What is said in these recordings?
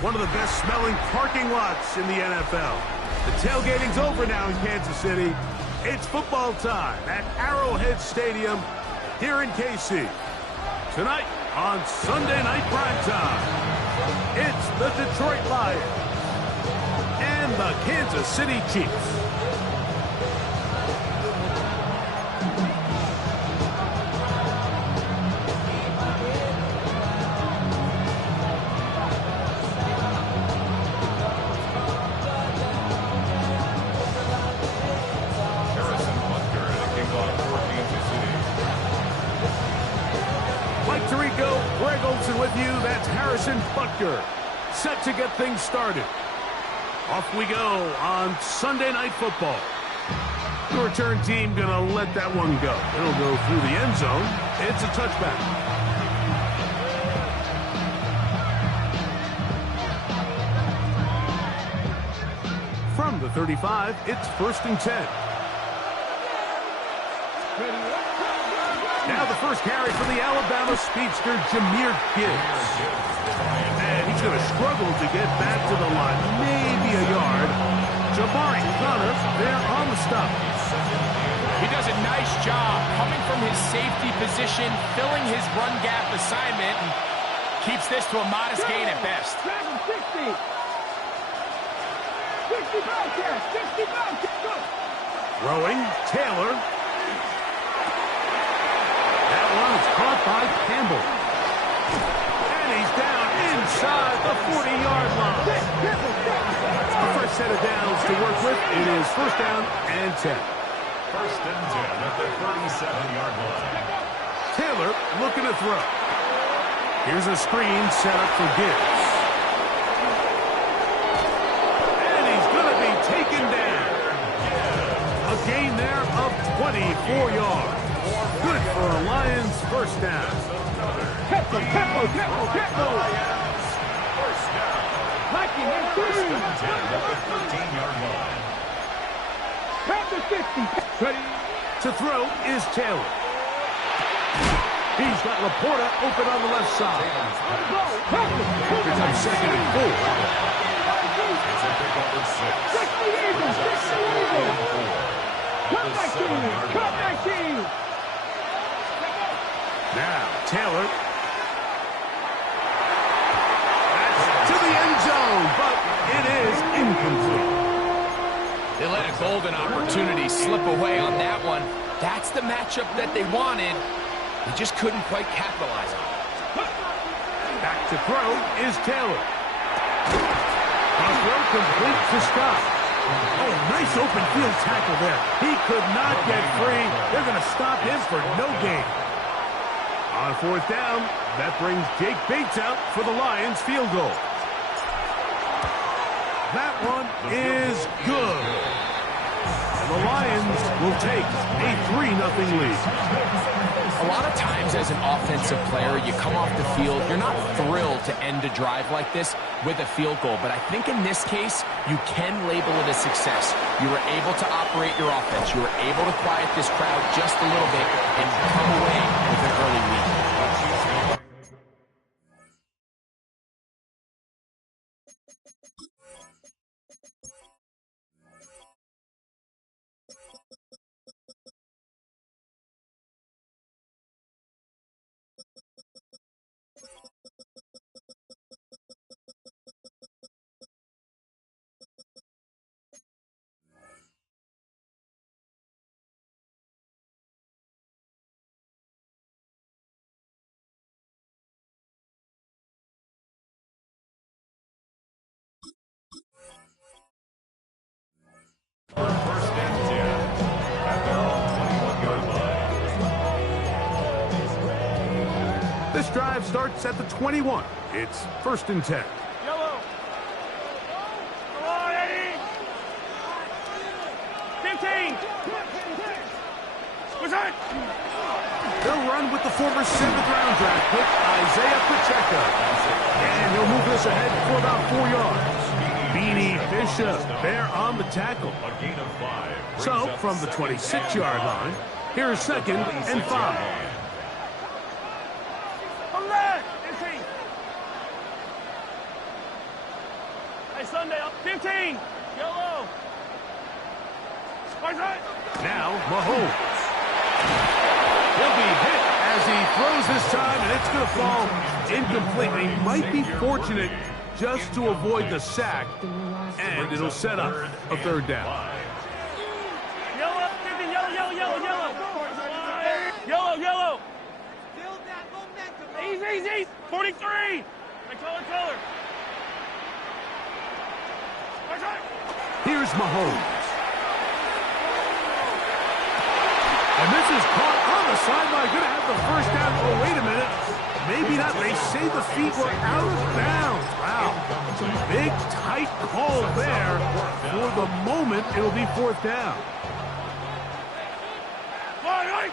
one of the best-smelling parking lots in the NFL. The tailgating's over now in Kansas City. It's football time at Arrowhead Stadium here in KC. Tonight on Sunday Night Primetime, it's the Detroit Lions and the Kansas City Chiefs. With you, that's Harrison Butker, set to get things started. Off we go on Sunday Night Football. The return team gonna let that one go. It'll go through the end zone. It's a touchback. From the 35, it's 1st and 10. Now the first carry for the Alabama speedster, Jahmyr Gibbs. And he's going to struggle to get back to the line, maybe a yard. Jabari Connor there on the stop. He does a nice job coming from his safety position, filling his run gap assignment, and keeps this to a modest gain at best. 60. 65, go. Throwing, Taylor. That one is caught by Campbell. And he's down inside the 40-yard line. The first set of downs to work with. It is 1st down and 10. 1st and 10 at the 37-yard line. Taylor looking to throw. Here's a screen set up for Gibbs. And he's going to be taken down. A gain there of 24 yards. Good for a Lions 1st down. Tempo. First down. Liking and 1st and 10 at the 13-yard line. Panther 50. Ready. To throw is Taylor. He's got Laporta open on the left side. It's on 2nd and 4. It's a pick over 6. 60 Cut back team. Now, Taylor. That's to the end zone, but it is incomplete. They let a golden opportunity slip away on that one. That's the matchup that they wanted. They just couldn't quite capitalize on it. Back to throw is Taylor. Throw complete to Scott. Oh, nice open field tackle there. He could not get free. They're going to stop him for no gain. On 4th down, that brings Jake Bates out for the Lions field goal. That one is good. And the Lions will take a 3-0 lead. A lot of times as an offensive player, you come off the field, you're not thrilled to end a drive like this with a field goal. But I think in this case, you can label it a success. You were able to operate your offense. You were able to quiet this crowd just a little bit and come away with an early lead. On 1st and 10 at their own 21-yard line. This drive starts at the 21. It's 1st and 10. Yellow. Come on, Eddie. 15. What's that? They'll run with the former 7th-round draft pick, Isaiah Pacheco. And he'll move this ahead for about 4 yards. Beanie Bishop there on the tackle. A gain of 5. So, from the 26-yard line, here's 2nd and 5. Sunday. 15. Yellow. Now, Mahomes. He'll be hit as he throws this time, and it's going to fall incomplete. He might be fortunate just to avoid the sack, and it'll set up a third down. Yellow, 15, yellow. Easy. 43. Color. Here's Mahomes. And this is caught on the sideline. Going to have the first down. Oh, wait a minute. Maybe not. They say the feet were out of bounds. Wow. Big, tight call there. For the moment, it'll be fourth down. Right.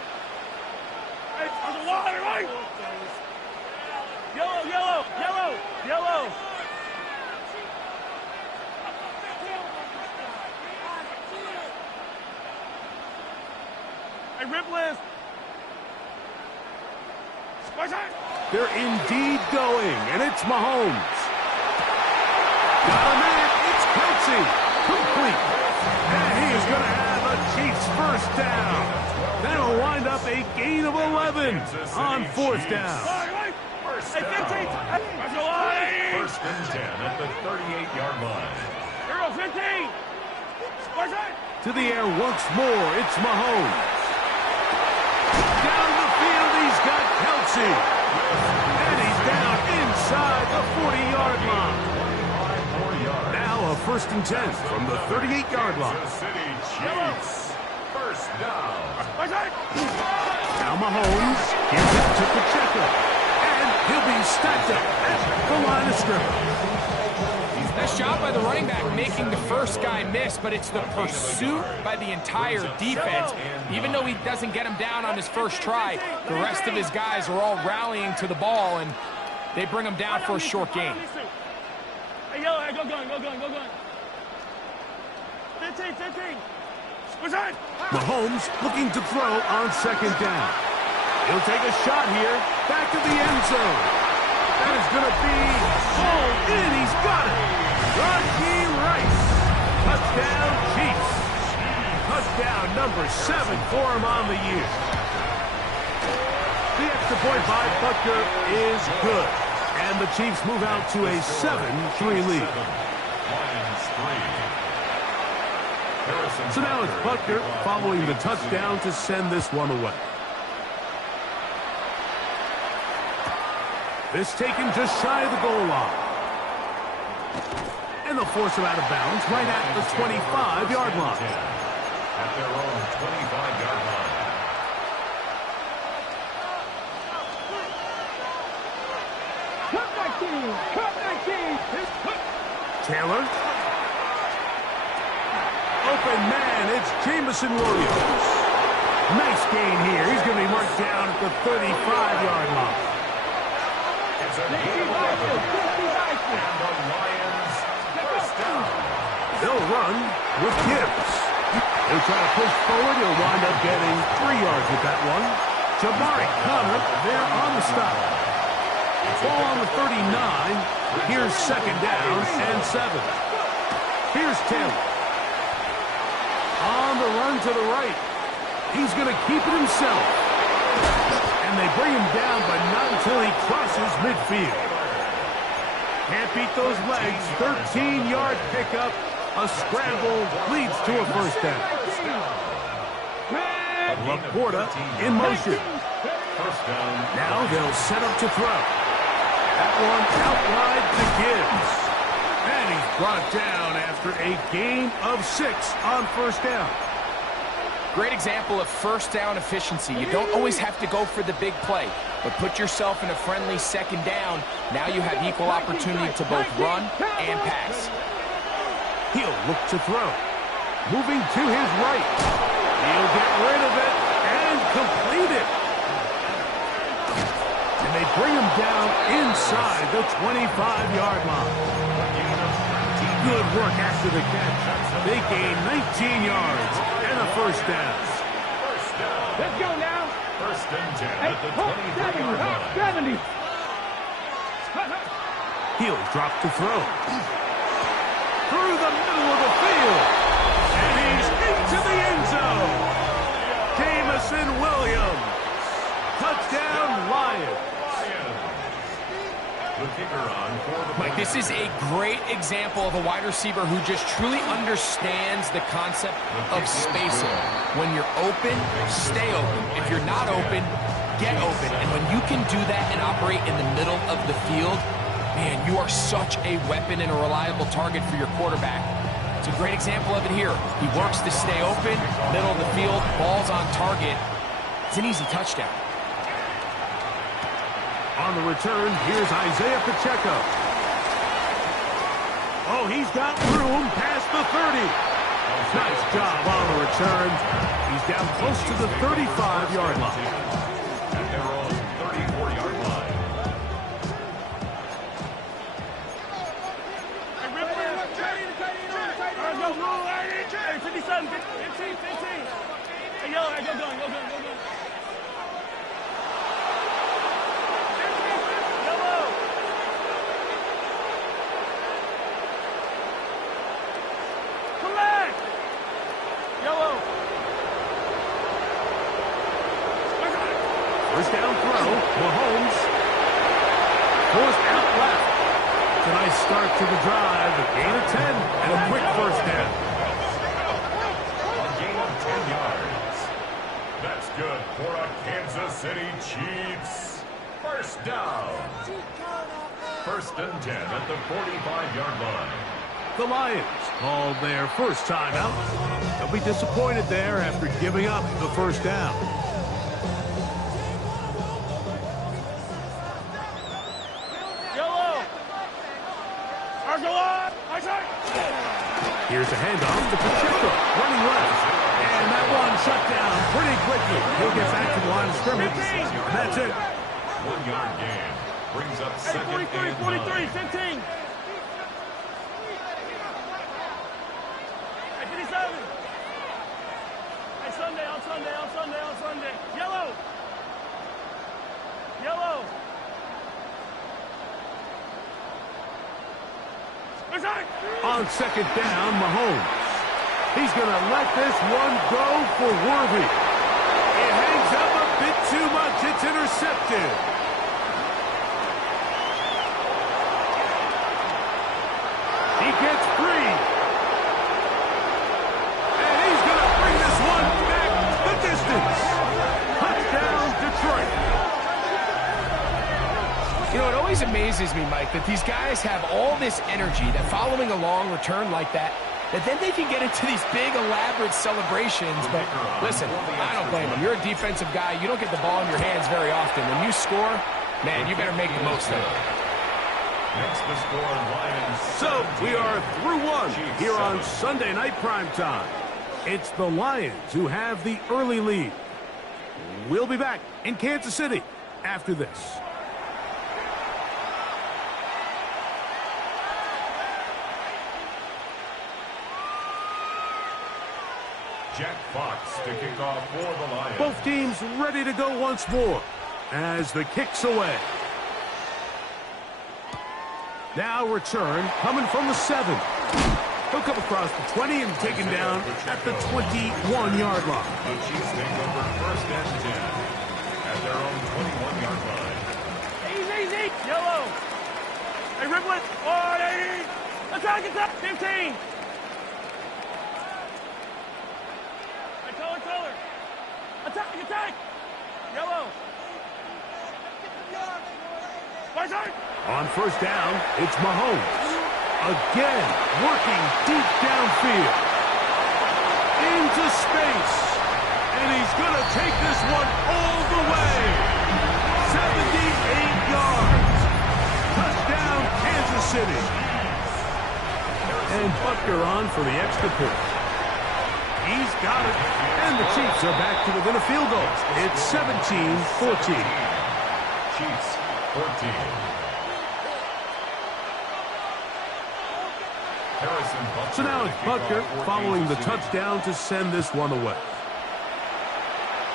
Yellow. Hey, rip list. They're indeed going, and it's Mahomes. Got a man. It's Kelsey. Complete. And he is going to have a Chiefs first down. That'll wind up a gain of 11 on fourth down. Hey, 15. First and 10 at the 38-yard line. Here goes 15. To the air once more. It's Mahomes. Down the field, he's got Kelsey. And he's down inside the 40-yard line. Now a first and 10 from the 38-yard line. Kansas City Chiefs. First down. Now Mahomes gives it to Pacheco. And he'll be stacked up at the line of scrimmage. Nice job by the running back making the first guy miss, but it's the pursuit by the entire defense. Even though he doesn't get him down on his first try, the rest of his guys are all rallying to the ball, and they bring him down for a short gain. Hey, yellow, hey, go gun. 15. Mahomes looking to throw on second down. He'll take a shot here. Back to the end zone. That is going to be pulled in. He's got it. Raheem Rice. Touchdown, Chiefs. Touchdown number 7 for him on the year. The extra point by Butker is good. And the Chiefs move out to a 7-3 lead. So now it's Butker following the touchdown to send this one away. This taken just shy of the goal line. And they'll force him out of bounds right at the 25-yard line. At their own 25-yard line. Cut 19. Taylor. Open man, it's Jamison Williams. Nice gain here. He's going to be marked down at the 35-yard line. It's a gain of 11. And the Lions first down. They'll run with Gibbs. He'll try to push forward. He'll wind up getting 3 yards with that one. Jabari Connor there on the stop. Ball on the 39. Here's second down and 7. Here's Taylor. On the run to the right. He's going to keep it himself. And they bring him down, but not until he crosses midfield. Can't beat those legs. 13-yard pickup. A scramble leads to a first down. Laporta in motion. First down. Now they'll set up to throw. That one out wide to Gibbs. And he's brought down after a gain of 6 on first down. Great example of first down efficiency. You don't always have to go for the big play, but put yourself in a friendly second down. Now you have equal opportunity to both run and pass. He'll look to throw. Moving to his right. He'll get rid of it and complete it. And they bring him down inside the 25-yard line. Good work after the catch. They gain 19 yards and a first down. Let's go now. First and 10 at the 23-yard line. 70. He'll drop to throw. through the middle of the field. And he's into the end zone. Jamison Williams. Touchdown, Lions. Mike, this is a great example of a wide receiver who just truly understands the concept of spacing. When you're open, stay open. If you're not open, get open. And when you can do that and operate in the middle of the field, man, you are such a weapon and a reliable target for your quarterback. It's a great example of it here. He works to stay open, middle of the field, ball's on target. It's an easy touchdown. On the return, here's Isaiah Pacheco. Oh, he's got room past the 30. Nice job on the return. He's down close to the 35-yard line. And they're on the 34-yard line. Hey, 57, 15. Hey, yo, go going. First down throw, Mahomes. Forced out left. It's a nice start to the drive. A gain of 10 and a quick first down. A gain of 10 yards. That's good for a Kansas City Chiefs. First down. First and 10 at the 45-yard line. The Lions called their first time out. They'll be disappointed there after giving up the first down. Here's a handoff to Pacheco, running left. And that one shut down pretty quickly. He'll get back to the line of scrimmage. And that's it. 1 yard gain. Brings up second and 43, 9. 15. Hey, 57. Hey, on Sunday. Yellow. On second down, Mahomes. He's going to let this one go for Worthy. It hangs up a bit too much. It's intercepted. He gets free. And he's going to bring this one back the distance. Touchdown, Detroit. You know, it always amazes me, Mike, that these guys have all this energy, that following a long return like that then they can get into these big, elaborate celebrations. But listen, I don't blame them. You're a defensive guy. You don't get the ball in your hands very often. When you score, man, you better make the most of it. Next to score, Lions. So we are through one here on Sunday Night Primetime. It's the Lions who have the early lead. We'll be back in Kansas City after this. Jack Fox to kick off for the Lions. Both teams ready to go once more as the kick's away. Now return coming from the 7. He'll come across the 20 and taken down at the 21-yard line. The Chiefs take over first and 10 at their own 21-yard line. Easy. Yellow. Hey, Riplet. 180. Attack. 15. Color. Attack. Yellow. On first down, it's Mahomes. Again, working deep downfield. Into space. And he's going to take this one all the way. 78 yards. Touchdown, Kansas City. And Butker on for the extra point. He's got it. And the Chiefs are back to within a field goal. It's 17-14. Chiefs 14. So now it's Butker following the touchdown to send this one away.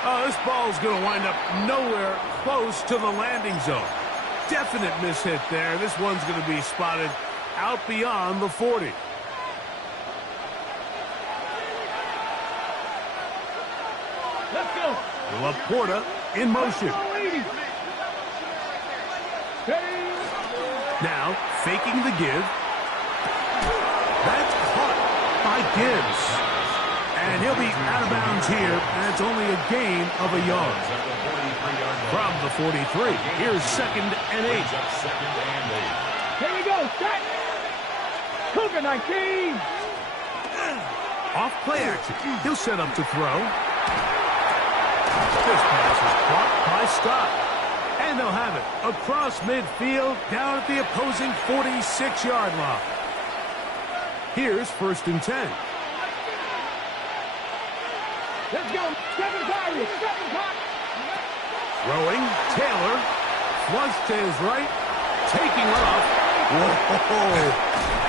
Oh, this ball's going to wind up nowhere close to the landing zone. Definite mishit there. This one's going to be spotted out beyond the 40. Laporta in motion. Now, faking the give. That's caught by Gibbs. And he'll be out of bounds here, and it's only a gain of a yard. From the 43, here's 2nd and 8. Here we go. Set. Cougar 19. Off play action. He'll set up to throw. This pass is caught by Scott. And they'll have it across midfield down at the opposing 46-yard line. Here's 1st and 10. Let's go. 7 Tigers. 7 Tigers. Throwing, Taylor, flush to his right, taking off. Whoa!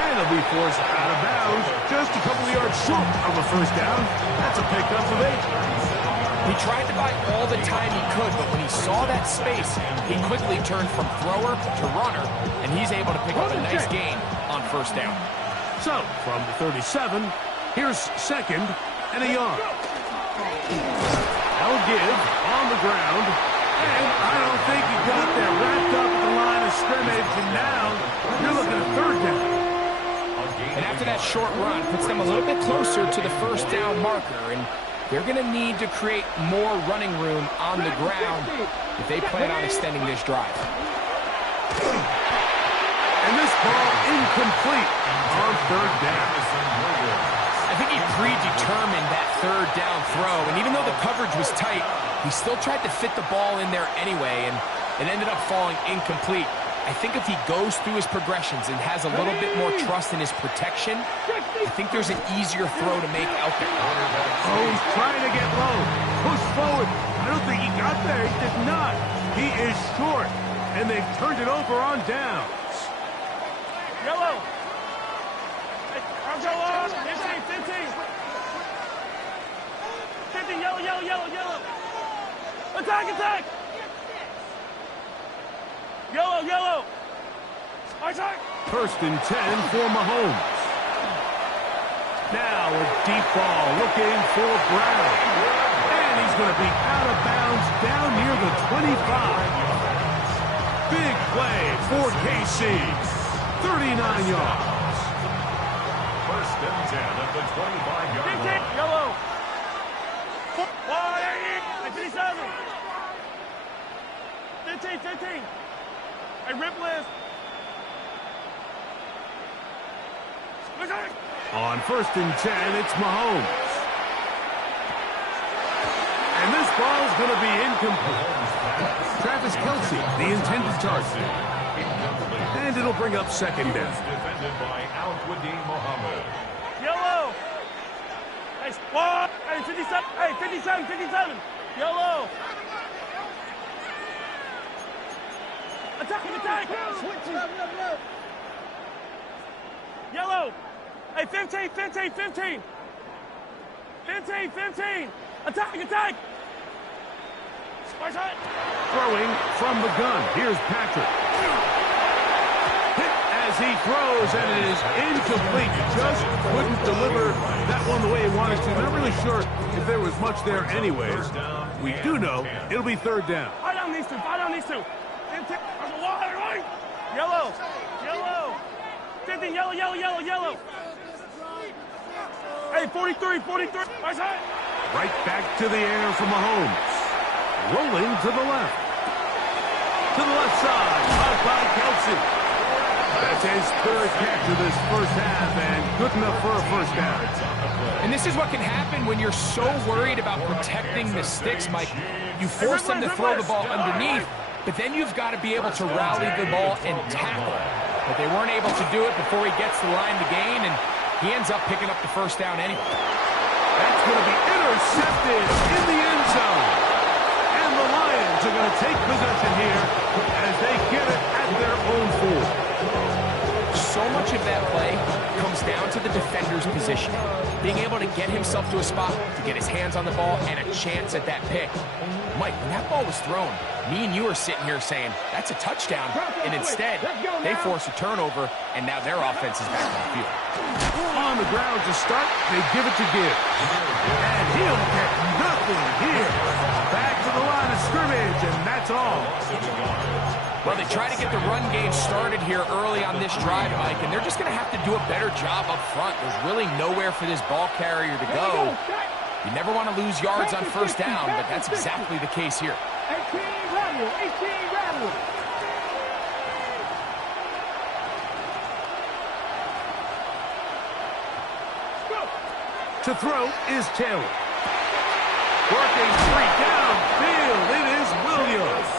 And he'll be forced out of bounds, just a couple of yards short of a 1st down. That's a pickup of 8. He tried to buy all the time he could, but when he saw that space, he quickly turned from thrower to runner, and he's able to pick up a nice gain on 1st down. So, from the 37, here's 2nd and a yard. They'll give on the ground, and I don't think he got there wrapped up at the line of scrimmage, and now you're looking at 3rd down. And after that short run, puts them a little bit closer to the 1st down marker, and they're going to need to create more running room on the ground if they plan on extending this drive. And this ball incomplete on 3rd down. I think he predetermined that 3rd down throw, and even though the coverage was tight, he still tried to fit the ball in there anyway, and it ended up falling incomplete. I think if he goes through his progressions and has a little bit more trust in his protection, I think there's an easier throw to make out there. Oh, he's trying to get low. Push forward. I don't think he got there. He did not. He is short, and they've turned it over on downs. Yellow. I'll go on. 15. 15, yellow. Attack. Yellow. Attack. 1st and 10 for Mahomes. Now a deep ball looking for Brown. And he's going to be out of bounds down near the 25. Big play for KC. 39 yards. 1st and 10 at the 25-yard 15, line. yellow. 180, 57. 15. Hey, Ripless. On 1st and 10, it's Mahomes. And this ball's going to be incomplete. Travis Kelce, the intended target. And it'll bring up 2nd down. Defended by Al-Quadin Muhammad. Yellow. Hey, squad. Hey, 57. Hey, 57. Yellow. Attack. Yellow. Hey, 15. 15. Attack. Throwing from the gun. Here's Patrick. Hit as he throws, and it is incomplete. Just couldn't deliver that one the way he wanted to. Not really sure if there was much there anyways. We do know it'll be 3rd down. I don't need to. Yellow. 15, yellow. Hey, 43. Right back to the air for Mahomes. Rolling to the left. To the left side. Caught by Kelce. That's his 3rd catch of this 1st half, and good enough for a 1st down. And this is what can happen when you're so worried about protecting the sticks, Mike. You force them to throw the ball underneath, but then you've got to be able to rally the ball and tackle. But they weren't able to do it before he gets the line to gain, and he ends up picking up the 1st down anyway. That's going to be intercepted in the end zone. And the Lions are going to take possession here as they get it at their own 4. So much of that play comes down to the defender's positioning. Being able to get himself to a spot, to get his hands on the ball, and a chance at that pick. Mike, when that ball was thrown, me and you are sitting here saying, that's a touchdown. And instead, they force a turnover, and now their offense is back on the field. On the ground to start, they give it to Gibbs. And he'll get nothing here. Back the line of scrimmage, and that's all. Well, they try to get the run game started here early on this drive, Mike, and they're just going to have to do a better job up front. There's really nowhere for this ball carrier to go. You never want to lose yards on first down, but that's exactly the case here. 18 rattle, 18 rattle. To throw is Taylor. Working straight downfield. It is Williams.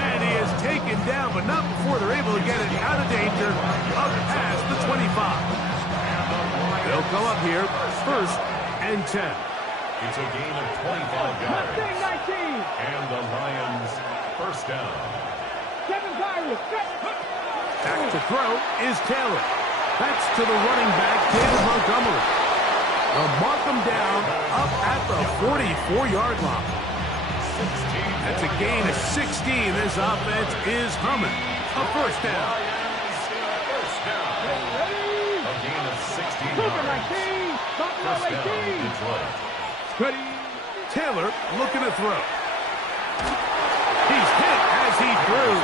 And he is taken down, but not before they're able to get it out of danger up past the 25. They'll come up here, 1st and 10. It's a gain of 25 yards. And the Lions first down. Back to throw is Taylor. That's to the running back, David Montgomery. They'll mark him down up at the 44-yard line. That's a gain of 16. This offense is humming. A first down. First down. A gain of 16 yards. First down, Detroit. Taylor looking to throw. He's hit as he threw.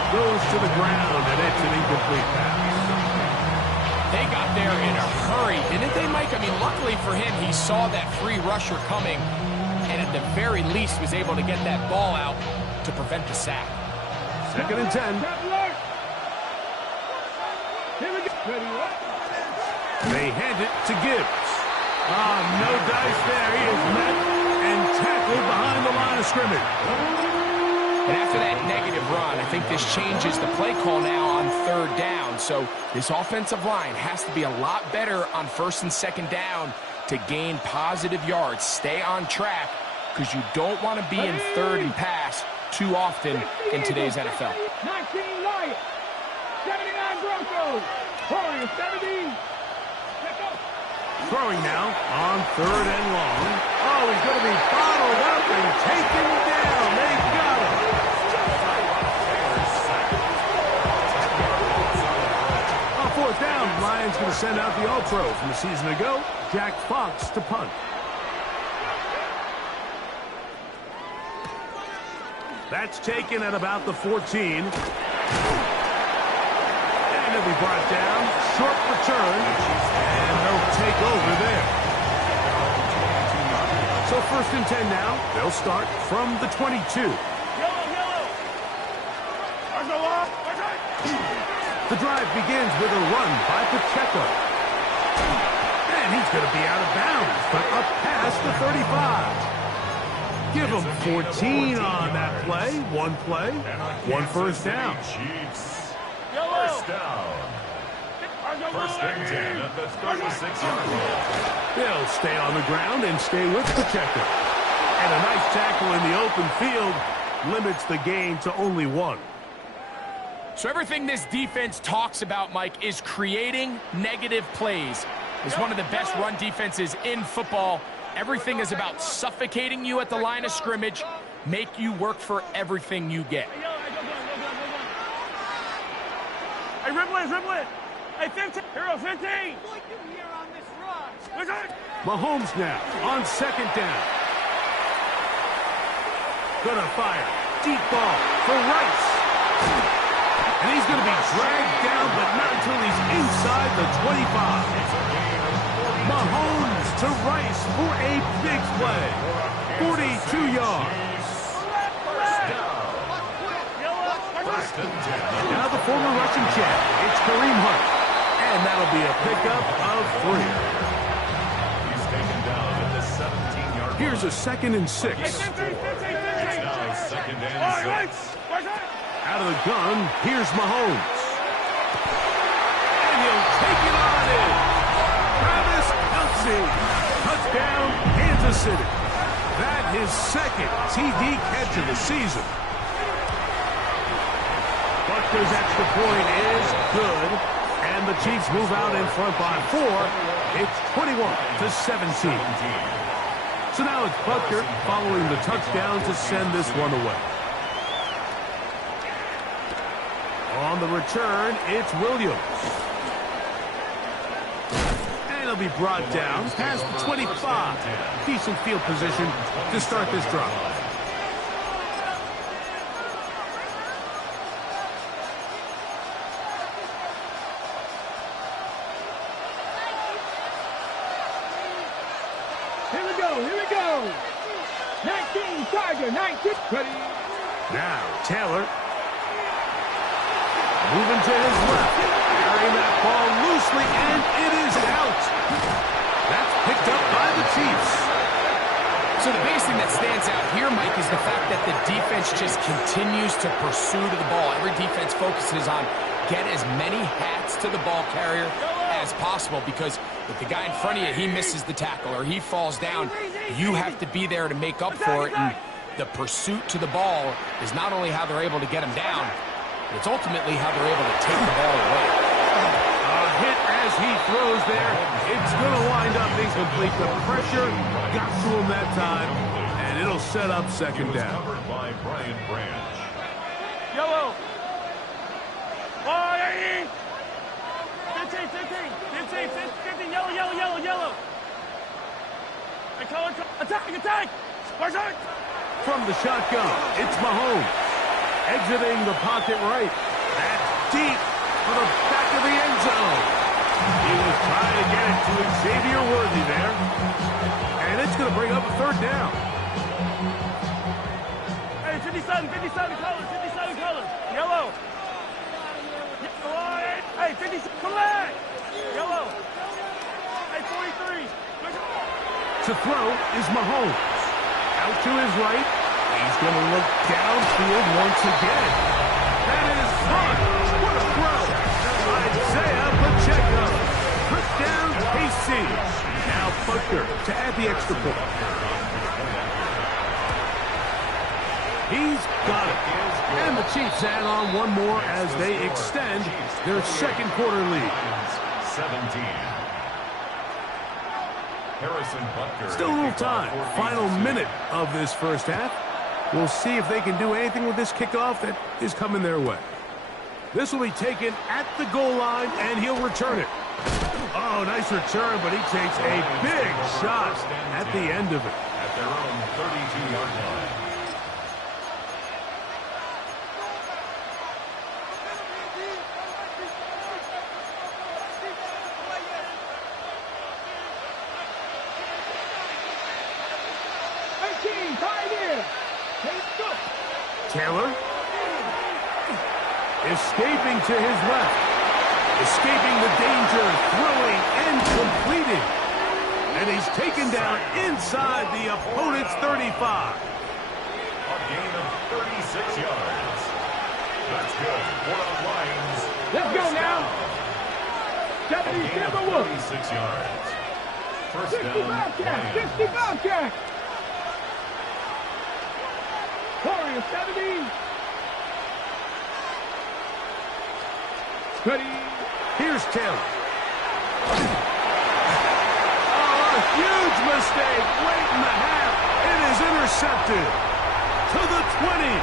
It goes to the ground, and it's an incomplete pass. They got there in a hurry, didn't they, Mike? I mean, luckily for him, he saw that free rusher coming, and at the very least was able to get that ball out to prevent the sack. 2nd and 10. They hand it to Gibbs. No dice there. He is met and tackled behind the line of scrimmage. And after that negative run, I think this changes the play call now on 3rd down. So this offensive line has to be a lot better on 1st and 2nd down to gain positive yards. Stay on track because you don't want to be in 3rd and pass too often in today's NFL. 19 Lions, 79 Broncos, Warriors 17. Throwing now on 3rd and long. Oh, he's going to be bottled up and taken down. They got him. On 4th down, Lions going to send out the All-Pro from a season ago, Jack Fox, to punt. That's taken at about the 14. And he'll be brought down. Short return. And they'll take over there. So 1st and 10 now. They'll start from the 22. The drive begins with a run by Pacheco. And he's going to be out of bounds, but up past the 35. Give him 14 on that play. One play, one first down. First down. 1st and 10 at the 36-yard line. They'll stay on the ground and stay with Pacheco. And a nice tackle in the open field limits the gain to only 1. So everything this defense talks about, Mike, is creating negative plays. It's one of the best run defenses in football. Everything is about suffocating you at the line of scrimmage, make you work for everything you get. Hey, dribble it. Hey, 15. Hero, 15. Mahomes now on 2nd down. Gonna fire. Deep ball for Rice. And he's going to be dragged down, but not until he's inside the 25. Mahomes to Rice for a big play. 42 yards. Now the former rushing champ, it's Kareem Hunt. And that'll be a pickup of 3. He's taken down at the 17-yard line. Here's a 2nd and 6. It's now 2nd and 6. Out of the gun, here's Mahomes. And he'll take it on in. Travis Kelce. Touchdown, Kansas City. That his 2nd TD catch of the season. Butker's extra point is good. And the Chiefs move out in front by 4. It's 21-17. So now it's Butker following the touchdown to send this one away. On the return, it's Williams. And he'll be brought down past the 25. Decent field position to start this drive. Here we go. 19, Tiger, 19. Ready. Now, Taylor. Moving to his left. Carrying that ball loosely, and it is out. That's picked up by the Chiefs. So the biggest thing that stands out here, Mike, is the fact that the defense just continues to pursue to the ball. Every defense focuses on get as many hats to the ball carrier as possible, because if the guy in front of you, he misses the tackle or he falls down, you have to be there to make up for it. And the pursuit to the ball is not only how they're able to get him down, but it's ultimately how they're able to take the ball away. A hit as he throws there. It's going to wind up incomplete. The pressure got to him that time, and it'll set up second down. Covered by Brian Branch. Yellow. 15, 15, yellow. Attack. From the shotgun, it's Mahomes. Exiting the pocket right. That's deep for the back of the end zone. He was trying to get it to Xavier Worthy there. And it's going to bring up a third down. Hey, 57 colors. Yellow. Hey, 57, come on. Yellow. Hey, 43. To throw is Mahomes. Out to his right. He's going to look downfield once again. That is fun. What a throw. Isaiah Pacheco. Touchdown, KC. Now Butker to add the extra point. He's got it. And the Chiefs add on one more as they extend their second quarter lead. 17. Harrison Butker. Still a little time. Final minute of this first half. We'll see if they can do anything with this kickoff that is coming their way. This will be taken at the goal line, and he'll return it. Oh, nice return, but he takes a big shot at the end of it. At their own 32-yard line. Taylor. Escaping to his left. Escaping the danger. Throwing and completing. And he's taken down inside the opponent's 35. A gain of 36 yards. That's good. For the Lions. Let's go now. 36 yards. First 60 down, Bobcat. Lions. 60 Bobcat. Warrior 70. Ready. Here's Taylor. Oh, a huge mistake. Late in the half. It is intercepted. To the 20.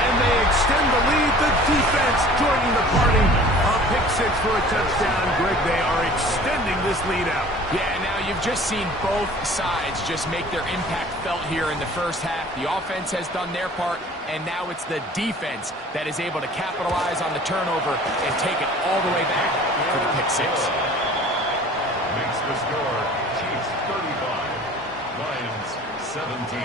And they extend the lead. The defense joining the party. A pick six for a touchdown. Greg, they are extending this lead out. Yeah, now you've just seen both sides just make their impact felt here in the first half. The offense has done their part, and now it's the defense that is able to capitalize on the turnover and take it all the way back for the pick six. Makes the score. Chiefs 35. Lions 17.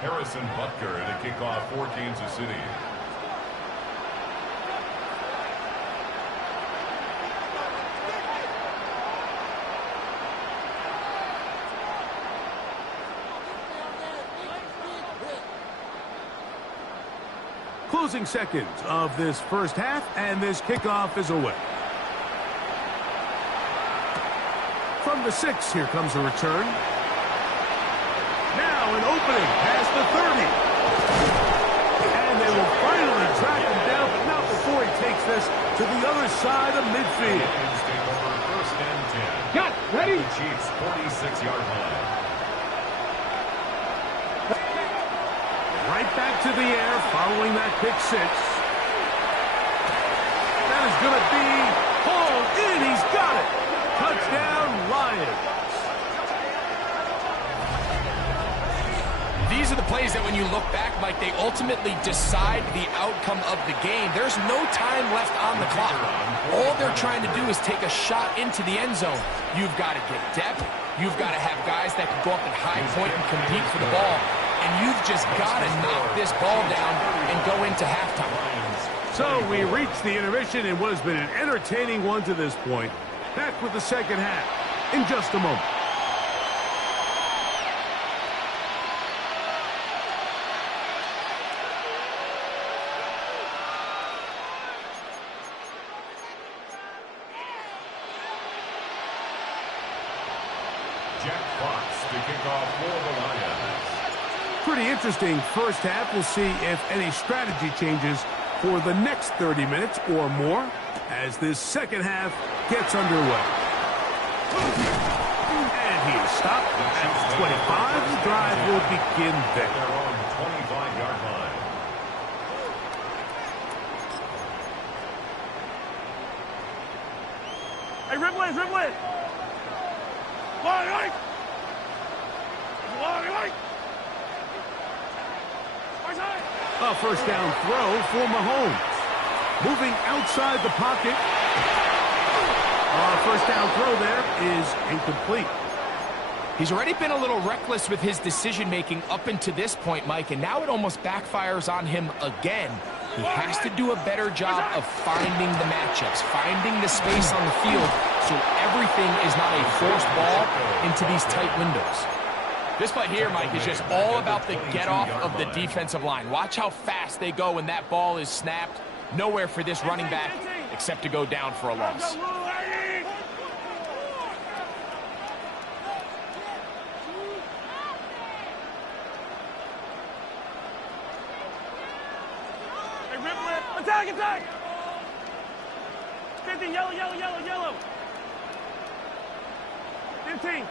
Harrison Butker to kick off for Kansas City. Closing seconds of this first half, and this kickoff is away. From the 6, here comes a return. Now an opening past the 30. And they will finally track him down, but not before he takes this to the other side of midfield. Lions take over first and 10. Got it. Ready. The Chiefs 46-yard line. Right back to the air following that pick six. That is going to be hauled in. He's got it. Touchdown, Lions. These are the plays plays that when you look back, Mike, they ultimately decide the outcome of the game. There's no time left on the clock. All they're trying to do is take a shot into the end zone. You've got to get depth. You've got to have guys that can go up at high point and compete for the ball. And you've just got to knock this ball down and go into halftime. So we reach the intermission in what has been an entertaining one to this point. Back with the second half in just a moment. Pretty interesting first half. We'll see if any strategy changes for the next 30 minutes or more as this second half gets underway. And he is stopped at 25. The drive will begin there. They're on the 25-yard line. Hey, dribble it, dribble it. Long right. Long right. A first down throw for Mahomes. Moving outside the pocket. First down throw there is incomplete. He's already been a little reckless with his decision-making up until this point, Mike, and now it almost backfires on him again. He has to do a better job of finding the matchups, finding the space on the field so everything is not a forced ball into these tight windows. This play here, Mike, is just all about the get-off of the defensive line. Watch how fast they go when that ball is snapped. Nowhere for this running back except to go down for a loss. Attack, attack! 15, yellow, yellow, yellow, yellow. 15.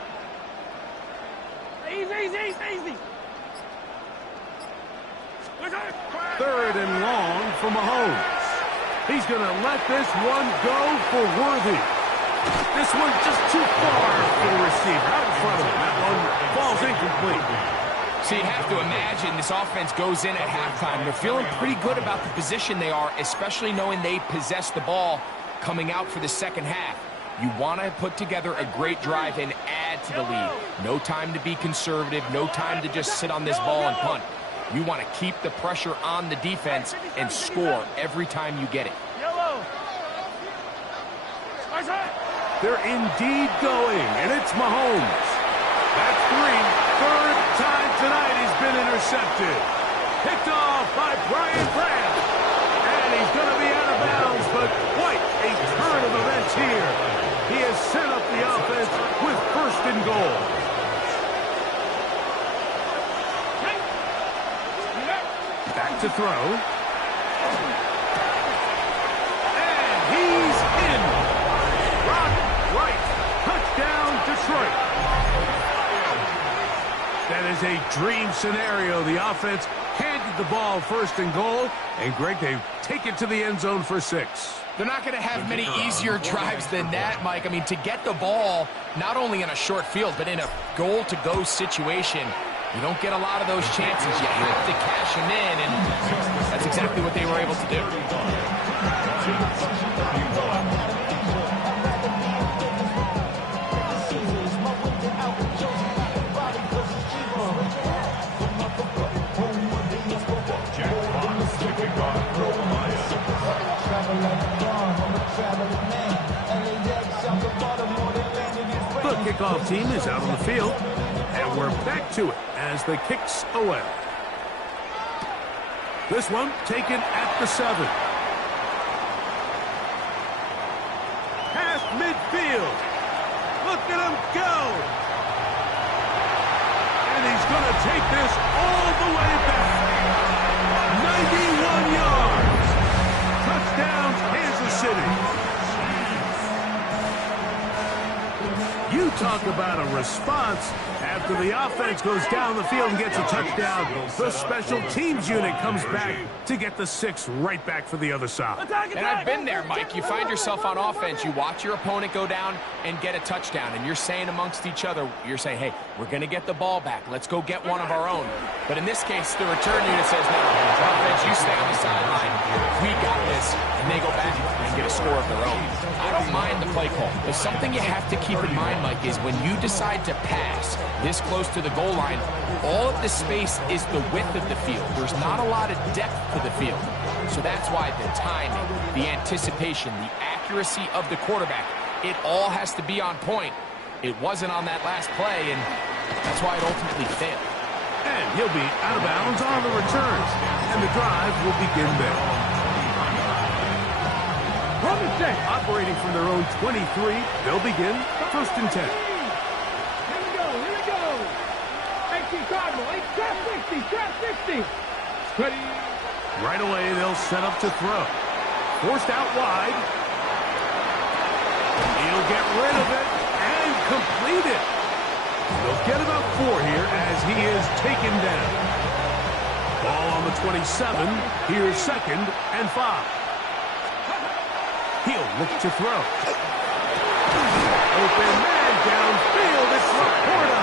Easy, easy, easy. Third and long for Mahomes. He's going to let this one go for Worthy. This one's just too far for the receiver. Out in front of him. That one falls incomplete. So you have to imagine this offense goes in at halftime. They're feeling pretty good about the position they are, especially knowing they possess the ball coming out for the second half. You want to put together a great drive and add to the lead. No time to be conservative. No time to just sit on this ball and punt. You want to keep the pressure on the defense and score every time you get it. They're indeed going, and it's Mahomes. That's three. Third time tonight he's been intercepted. Picked off by Brian Grant. And he's going to be out of bounds, but quite a turn of events here. He has set up the offense with first and goal. Back to throw. And he's in. Rock right. Touchdown, Detroit. That is a dream scenario. The offense handed the ball first and goal. And, Greg, they take it to the end zone for 6. They're not going to have many easier drives than that, Mike. I mean, to get the ball, not only in a short field, but in a goal-to-go situation, you don't get a lot of those chances. You have to cash them in, and that's exactly what they were able to do. The kickoff team is out on the field, and we're back to it as the kicks away. This one taken at the 7. Past midfield. Look at him go. And he's going to take this all the way back. 91 yards. Touchdown, Kansas City. You talk about a response. After the offense goes down the field and gets a touchdown, the special teams unit comes back to get the 6 right back for the other side. And I've been there, Mike. You find yourself on offense, you watch your opponent go down and get a touchdown, and you're saying amongst each other, you're saying, hey, we're going to get the ball back. Let's go get one of our own. But in this case, the return unit says, no, offense, you stay on the sideline. We got this. And they go back and get a score of their own. I don't mind the play call, but something you have to keep in mind, Mike, is when you decide to pass this close to the goal line, all of the space is the width of the field. There's not a lot of depth to the field. So that's why the timing, the anticipation, the accuracy of the quarterback, it all has to be on point. It wasn't on that last play, and that's why it ultimately failed. And he'll be out of bounds on the returns, and the drive will begin there. Operating from their own 23, they'll begin 1st and 10. Here we go. 18 Cardinal, 60. Ready. Right away, they'll set up to throw. Forced out wide. He'll get rid of it and complete it. They'll get about 4 here as he is taken down. Ball on the 27. Here's 2nd and 5. He'll look to throw. Open man downfield. It's Laporta.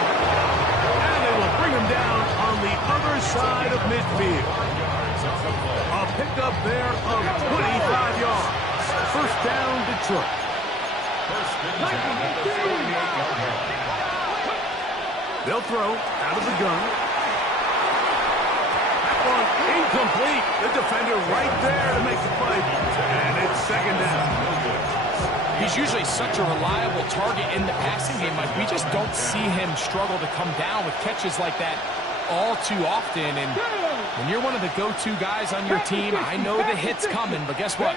And they will bring him down on the other side of midfield. A pickup there of 25 yards. 1st down, Detroit. They'll throw out of the gun. That one incomplete. The defender right there to make the play. And it's 2nd down. He's usually such a reliable target in the passing game, Mike. We just don't see him struggle to come down with catches like that all too often. And when you're one of the go-to guys on your team, I know the hit's coming, but guess what?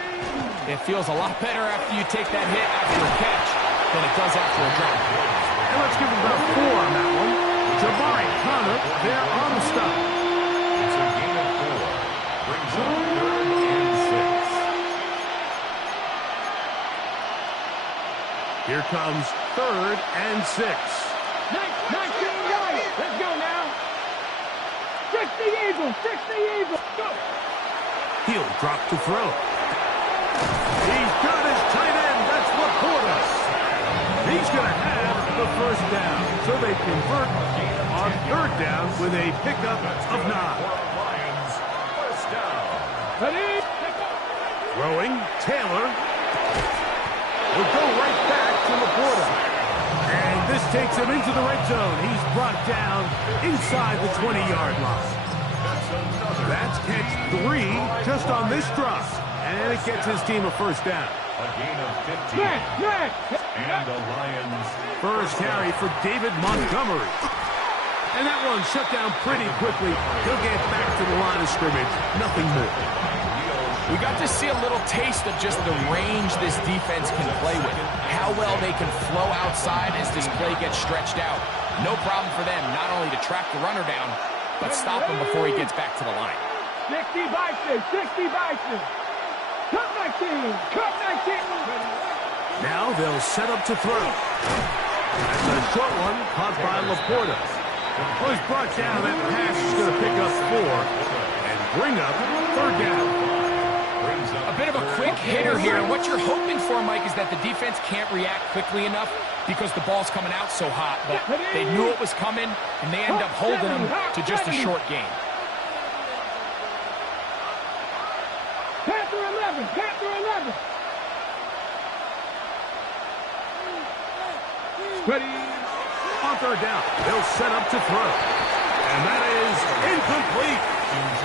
It feels a lot better after you take that hit after a catch than it does after a drop. And let's give him about 4 on that one. Jabari Connor there on the stop. It's a gain of 4. Brings up 3rd and 6. Here comes 3rd and 6. 19 yards. Let's go now. 60 Eagles. Go. He'll drop to throw. He's got his tight end. That's Laporta. He's going to have the 1st down. So they convert on 3rd down with a pickup of 9. Lions, 1st down. Ready? Throwing, Taylor. Will go right back to Laporta. And this takes him into the red zone. He's brought down inside the 20-yard line. That's catch 3 just on this drop. And it gets his team a 1st down. A gain of 15. And the Lions. 1st carry for David Montgomery. And that one shut down pretty quickly. He'll get back to the line of scrimmage. Nothing more. We got to see a little taste of just the range this defense can play with. How well they can flow outside as this play gets stretched out. No problem for them not only to track the runner down, but stop him before he gets back to the line. 60 Bison. Cut 19. Now they'll set up to throw. That's a short one caught by Laporta. Well, he's brought down. That pass is going to pick up 4 and bring up 3rd down. A bit of a quick hitter here. What you're hoping for, Mike, is that the defense can't react quickly enough because the ball's coming out so hot. But they knew it was coming, and they end up holding them to just a short gain. Panther 11. Ready? On 3rd down, they'll set up to throw. And that is incomplete.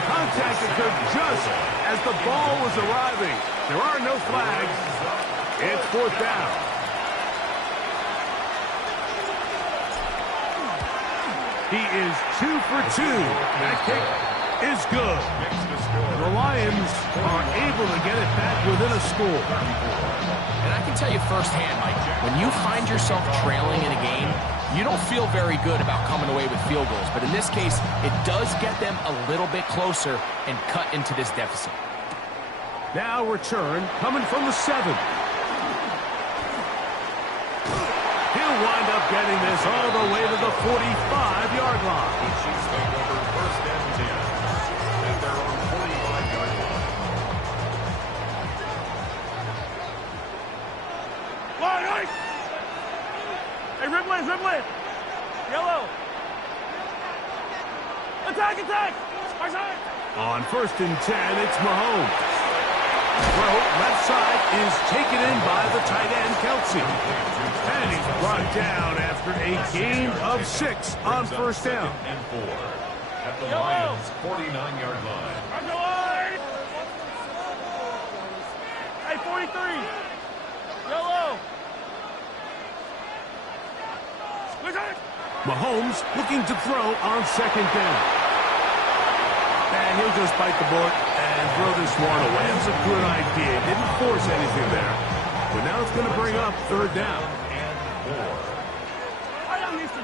Contact occurred just as the ball was arriving. There are no flags. It's 4th down. He is 2 for 2. That kick is good. The Lions are able to get it back within a score. And I can tell you firsthand, Mike, when you find yourself trailing in a game, you don't feel very good about coming away with field goals. But in this case, it does get them a little bit closer and cut into this deficit. Now return coming from the 7. He'll wind up getting this all the way to the 45-yard line. The Chiefs take over first and 10 at their own 45-yard line. Line, hey, Ripley. Yellow. Attack. On first and 10, it's Mahomes. Throw left side is taken in by the tight end, Kelsey. And he's brought down after a gain of 6 on first down. And 4 at the Lions' 49-yard line. Hey, 43. Yellow. Mahomes looking to throw on second down. And he'll just bite the bullet and throw this one away. That's a good idea. Didn't force anything there. But now it's going to bring up third down. And 4. I on these two.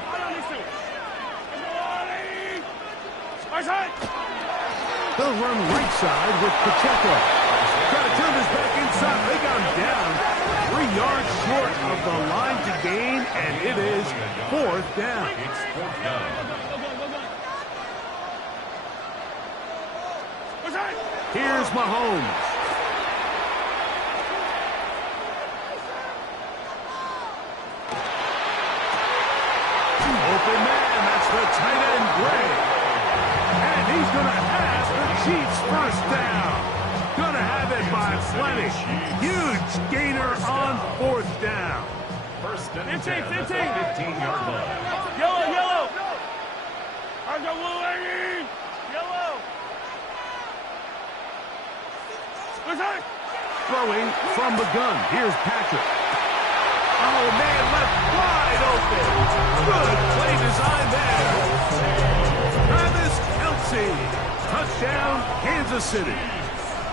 They'll run right side with Pacheco. Got to turn this back inside. They got him down 3 yards short of the line to gain, and it is fourth down. It's fourth down. Here's Mahomes. Open man, that's the tight end, Gray. And he's going to have the Chiefs first down. Going to have it by plenty. Huge gainer on fourth down. First and 10 at 15. the 15-yard line. Yellow. I got one lady. Yellow. Throwing from the gun. Here's Patrick. Oh, man, left wide open. Good play design there. Travis Kelce. Touchdown, Kansas City.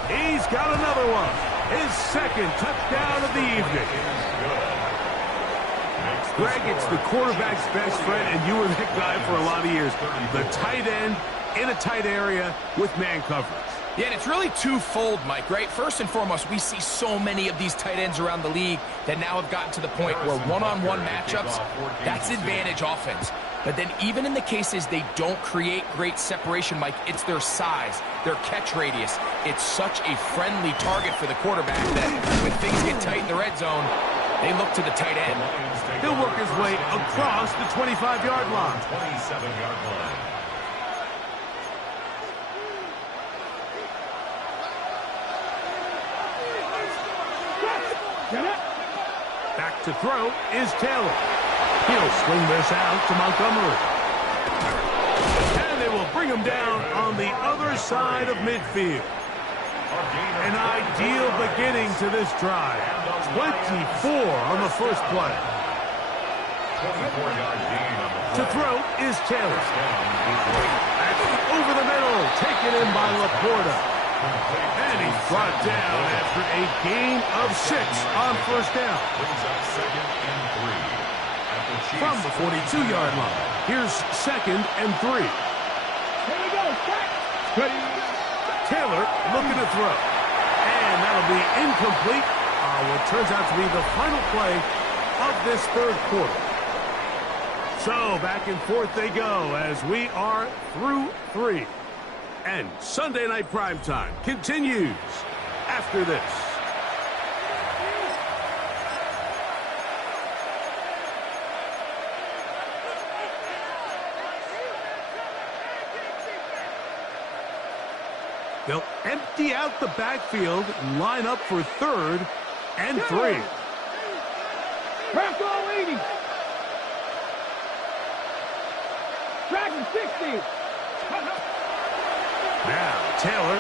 He's got another one. His second touchdown of the evening. Greg, it's the quarterback's best friend, and you were that guy for a lot of years. The tight end in a tight area with man coverage. Yeah, and it's really twofold, Mike, right? First and foremost, we see so many of these tight ends around the league that now have gotten to the point where one-on-one matchups, that's advantage offense. But then even in the cases they don't create great separation, Mike, it's their size, their catch radius. It's such a friendly target for the quarterback that when things get tight in the red zone, they look to the tight end. He'll work his way across the 25-yard line. 27-yard line. Back to throw is Taylor. He'll swing this out to Montgomery. And they will bring him down on the other side of midfield. An ideal beginning to this drive. 24 on the first play. 24-yard gain on the To throw is Taylor. That's over the middle, taken in by Laporta. And he's brought down after a gain of 6 on first down. brings up second and 3 at the Chiefs. From the 42-yard line, here's second and 3. Here we go. Taylor looking to throw. And that'll be incomplete on what turns out to be the final play of this third quarter. So back and forth they go as we are through 3. And Sunday Night Primetime continues after this. They'll empty out the backfield, line up for third and 3. Crack all 80. Dragon 60. Now, Taylor.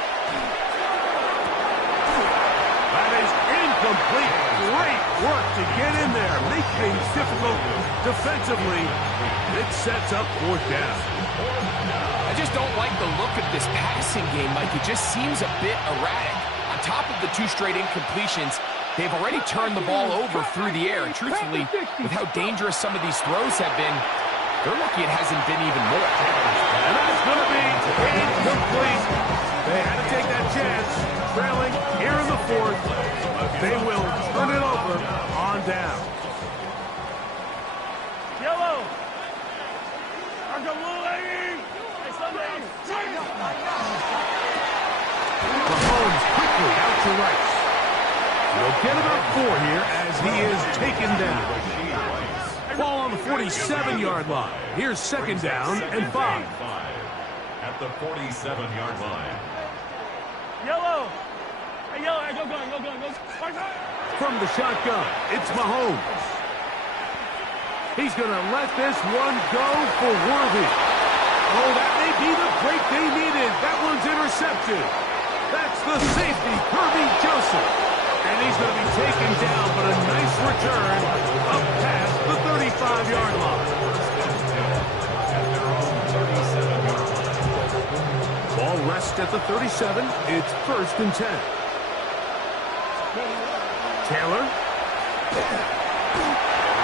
That is incomplete. Great work to get in there. Make things difficult defensively. It sets up fourth down. I just don't like the look of this passing game, Mike. It just seems a bit erratic. On top of the 2 straight incompletions, they've already turned the ball over through the air. And truthfully, with how dangerous some of these throws have been, they're lucky it hasn't been even more. And that's going to be incomplete. They had to take that chance. Trailing here in the fourth. They will turn it over on down. Mahomes quickly out to right. He'll get about 4 here as he is taken down. Ball on the 47-yard line. Here's second down and 5. At the 47-yard line. Yellow. Hey, yellow. Hey, go. From the shotgun, it's Mahomes. He's going to let this one go for Worthy. Oh, that may be the break they needed. That one's intercepted. That's the safety, Kirby Joseph. And he's going to be taken down, but a nice return up past the 35-yard line. Ball rests at the 37. It's 1st and 10. Taylor.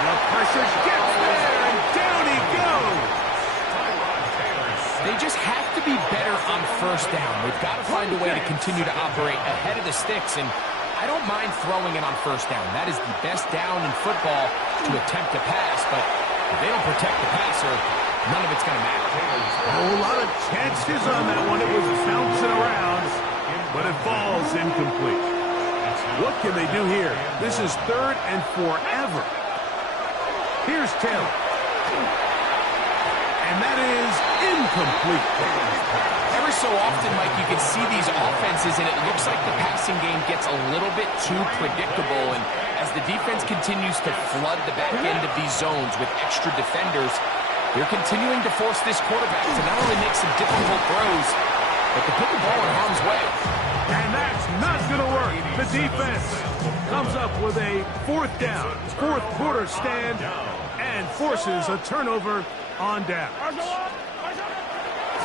The pressure gets there, and down he goes. They just have to be better on first down. They've got to find a way to continue to operate ahead of the sticks, and I don't mind throwing it on first down. That is the best down in football to attempt to pass, but if they don't protect the passer, none of it's going to matter. A whole lot of chances on that one. It was bouncing around, but it falls incomplete. What can they do here? This is 3rd and forever. Here's Taylor. And that is incomplete. Every so often, Mike, you can see these offenses, and it looks like the passing game gets a little bit too predictable. And as the defense continues to flood the back end of these zones with extra defenders, they're continuing to force this quarterback to not only make some difficult throws, but to put the ball in harm's way. And that's not going to work. The defense comes up with a 4th down, 4th quarter stand, and forces a turnover on down.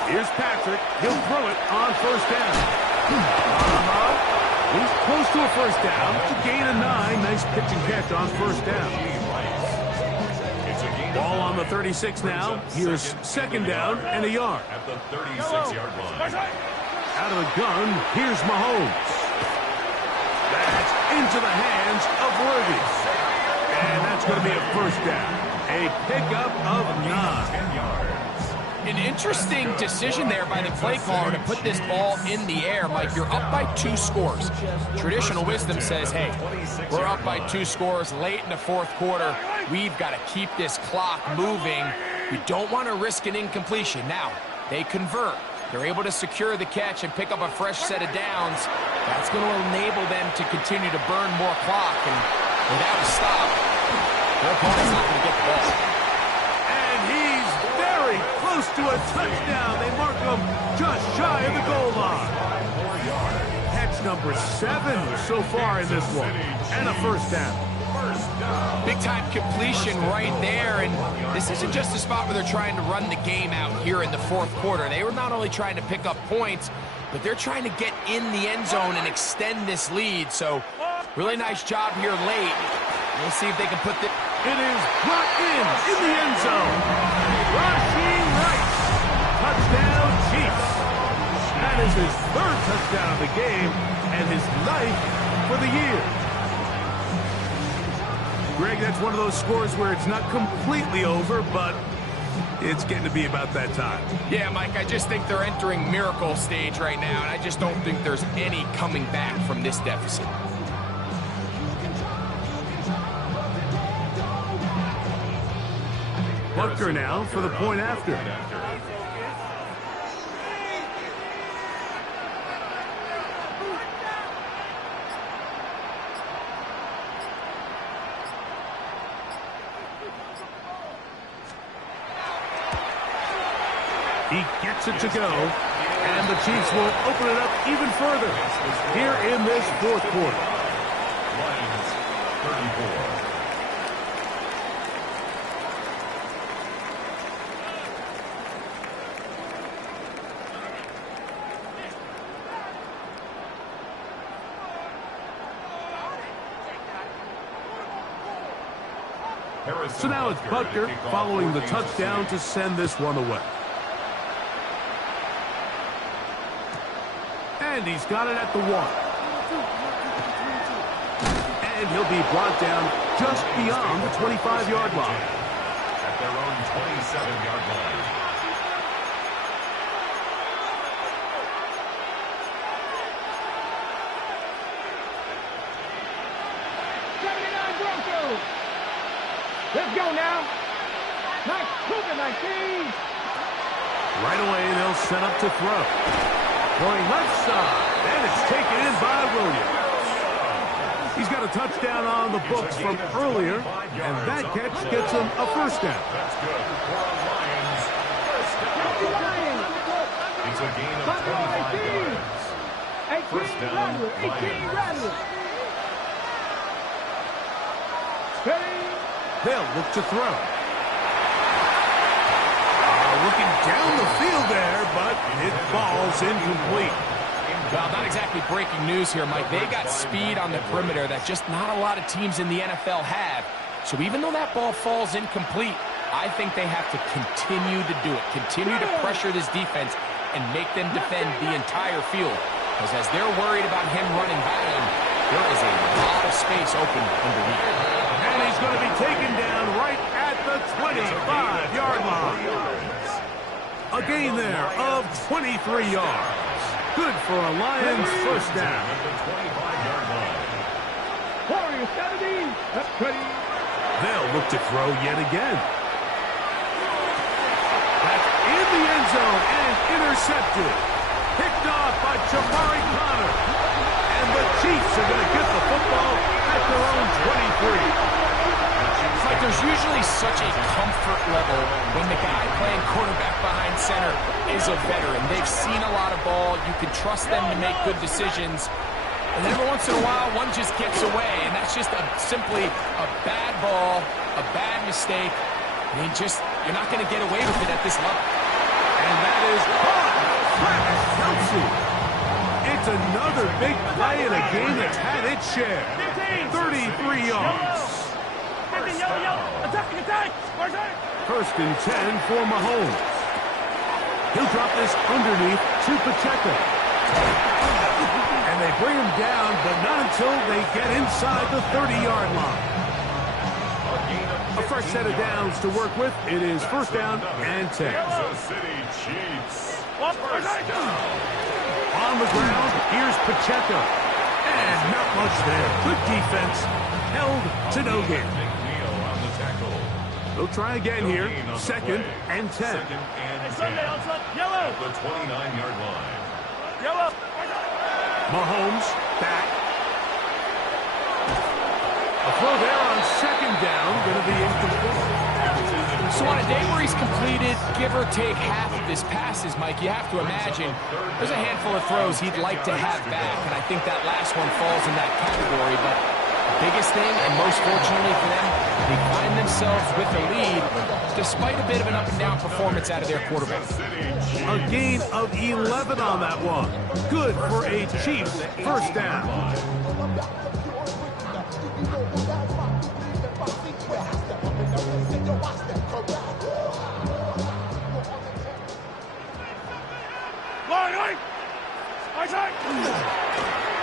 Here's Patrick. He'll throw it on 1st down. He's close to a 1st down to gain a 9. Nice pitch and catch on 1st down. Ball on the 36 now. Here's 2nd down and a yard. At the 36-yard line. Out of the gun, here's Mahomes. That's into the hands of Worthy. And that's going to be a 1st down. A pickup of 9. 10 yards. An interesting decision there by the play caller to put this ball in the air. Mike, you're up by 2 scores. Traditional wisdom says, hey, we're up by 2 scores late in the 4th quarter. We've got to keep this clock moving. We don't want to risk an incompletion. Now, they convert. They're able to secure the catch and pick up a fresh set of downs. That's going to enable them to continue to burn more clock. And without a stop, their opponent's not going to get the ball. And he's very close to a touchdown. They mark him just shy of the goal line. Catch number 7 so far in this one. And a 1st down. Big-time completion right there, and this isn't just a spot where they're trying to run the game out here in the 4th quarter. They were not only trying to pick up points, but they're trying to get in the end zone and extend this lead. So, really nice job here late. We'll see if they can put the... It is brought in the end zone. Rashee Rice. Touchdown, Chiefs. That is his 3rd touchdown of the game and his 9th for the year. Greg, that's one of those scores where it's not completely over, but it's getting to be about that time. Yeah, Mike, I just think they're entering miracle stage right now, and I just don't think there's any coming back from this deficit. Buckner now for the point after. He gets it to go, and the Chiefs will open it up even further here in this 4th quarter. Lions 34. So now it's Buckner following the touchdown to send this one away. And he's got it at the 1. And he'll be brought down just beyond the 25-yard line. At their own 27-yard line. Let's go now. Nice. Move it, 19. Right away, they'll set up to throw. Going left side, and it's taken in by Williams. He's got a touchdown on the books from earlier, and that catch gets him a first down. That's good for the Lions. First down. It's a gain of 25 yards. First down, Lions. They'll look to throw. Looking down the field there, but it falls incomplete. Well, not exactly breaking news here, Mike. They got speed on the perimeter that just not a lot of teams in the NFL have. So even though that ball falls incomplete, I think they have to continue to do it. Continue to pressure this defense and make them defend the entire field. Because as they're worried about him running by them, there is a lot of space open underneath. And he's going to be taken down right at the 25-yard line. A gain there of 23 yards. Good for a Lions first down. They'll look to throw yet again. That's in the end zone and intercepted. Picked off by Jabari Connor. And the Chiefs are going to get the football at their own 23. It's like there's usually such a comfort level when the guy playing quarterback behind center is a veteran. They've seen a lot of ball. You can trust them to make good decisions. And every once in a while, one just gets away, and that's just simply a bad ball, a bad mistake. I mean, you're not going to get away with it at this level. And that is caught. Travis Kelce. It's another big play in a game that's had its share. 33 yards. First and 10 for Mahomes. He'll drop this underneath to Pacheco. And they bring him down, but not until they get inside the 30-yard line. A fresh set of downs to work with. It is first down and 10. Kansas City Chiefs. First down. On the ground, here's Pacheco. And not much there. Good defense. Held to no gain. They'll try again here. Second and 10. Second and 10. At the 29-yard line. Mahomes back. A throw there on second down. Going to be incomplete. So on a day where he's completed, give or take half of his passes, Mike, you have to imagine there's a handful of throws he'd like to have back, and I think that last one falls in that category. But the biggest thing, and most fortunately for them, they find themselves with the lead despite a bit of an up-and-down performance out of their quarterback. A gain of 11 on that one. Good for a Chiefs first down.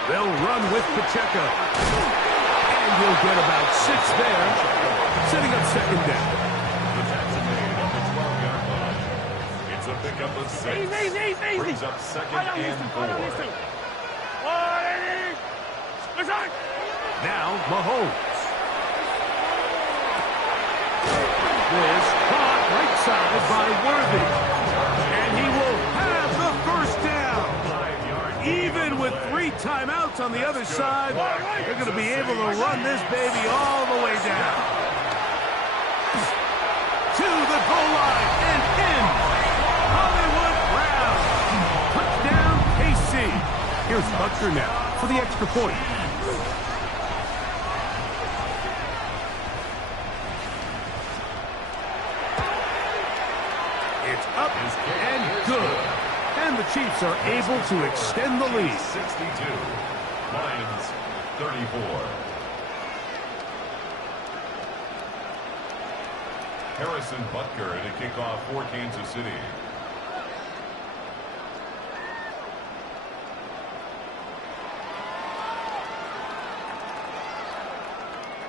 They'll run with Pacheco. And he'll get about 6 there, setting up second down. It's a pickup of 6. Brings up second and 4. Now Mahomes. This caught right side by Worthy. And he will have the first down. Even with 3 timeouts on the other side, they're going to be able to run this baby all the way down. To the goal line and in. Hollywood Brown. Touchdown, KC. Here's Butker now for the extra point. It's up and good. And the Chiefs are able to extend the lead. 62. Lions 34. Harrison Butker to kick off for Kansas City.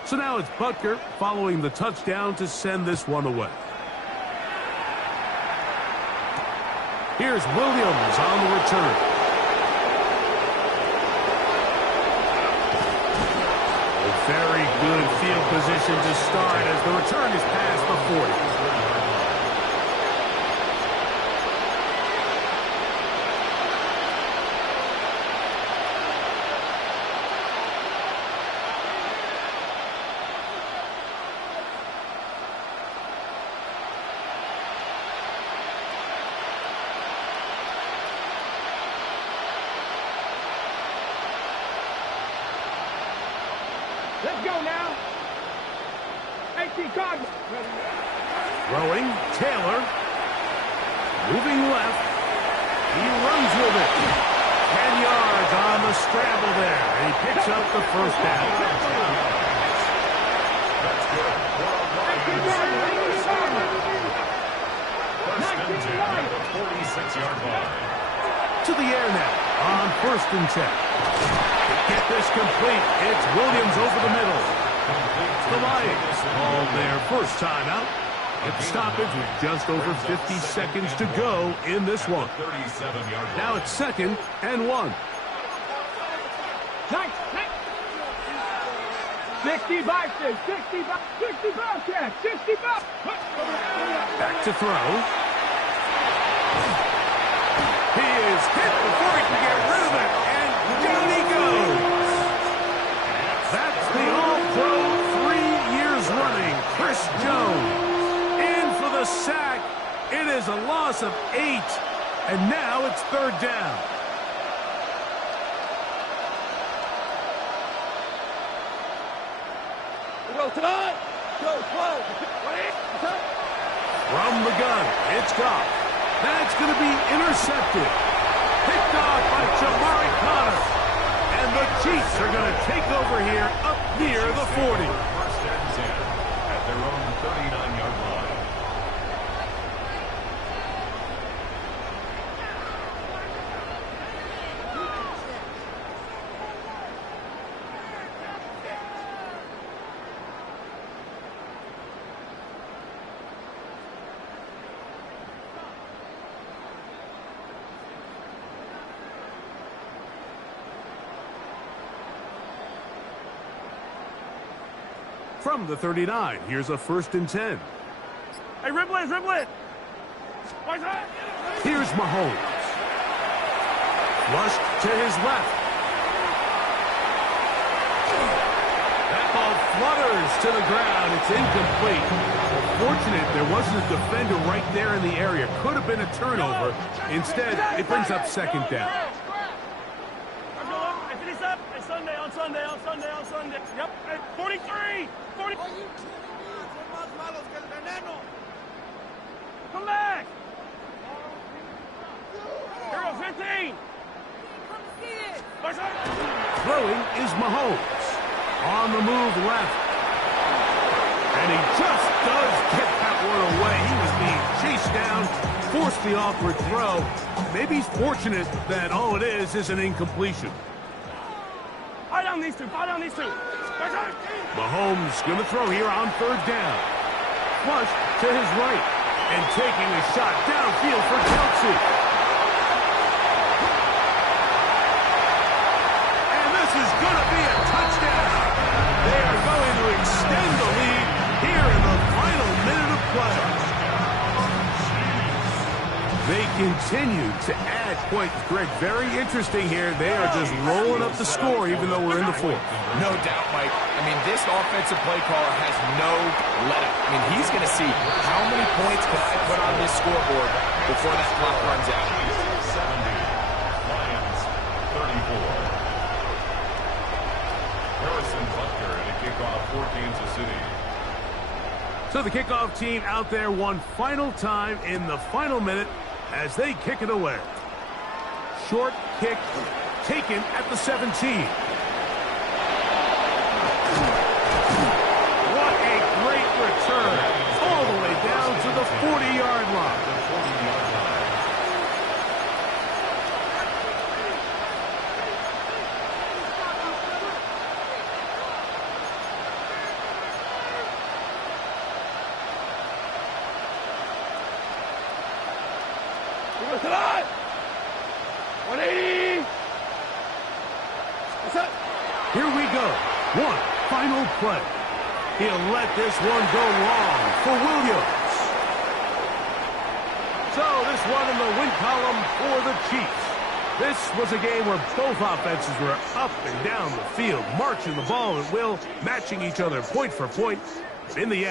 So now it's Butker following the touchdown to send this one away. Here's Williams on the return. Very good field position to start as the return is past the 40. Let's go now. 18 Cardinals. Throwing, Taylor. Moving left. He runs with it. 10 yards on the scramble there. And he picks up the first down. That's good. First and 10 at the 46-yard line. To the air now on first and 10. Get this complete. It's Williams over the middle. The Lions call their first timeout. At the stoppage with just over 50 seconds to go in this one. Now it's 2nd and 1. 65, 65, 65, 65. Back to throw. He is hit before he can get rid of it, and down he goes. That's the All-Pro 3 years running, Chris Jones. In for the sack. It is a loss of 8, and now it's 3rd down. Go time. Go 12. From the gun, it's Goff. That's going to be intercepted. Picked off by Jamari Connor. And the Chiefs are going to take over here up near the 40. First and 10 at their own 39-yard line. From the 39, here's a 1st and 10. Hey, Ripley. Here's Mahomes. Flushed to his left. That ball flutters to the ground. It's incomplete. Fortunate there wasn't a defender right there in the area. Could have been a turnover. Instead, it brings up 2nd down. I finish up on Sunday. Yep, 43. 40. Come back. Hero 15. Throwing is Mahomes. On the move left. And he just does get that one away. He was being chased down, forced the awkward throw. Maybe he's fortunate that all it is an incompletion. Fire down these two. Mahomes going to throw here on 3rd down. Flush to his right. And taking a shot downfield for Kelsey. And this is going to be a touchdown. They are going to extend the lead here in the final minute of play. They continue to add points. Greg, very interesting here. They are just rolling up the score even though we're in the 4th. No doubt, Mike. I mean, this offensive play caller has no let-up. I mean, he's going to see how many points can I put on this scoreboard before that clock runs out. 70, Lions 34. Harrison Butker and a kickoff for Kansas City. So the kickoff team out there one final time in the final minute as they kick it away. Short kick taken at the 17. What a great return. All the way down to the 40-yard line. Tonight. 180. What's up? Here we go. 1, Final play. He'll let this one go long for Williams. So this one in the win column for the Chiefs. This was a game where both offenses were up and down the field, marching the ball at will, matching each other point for point. In the end,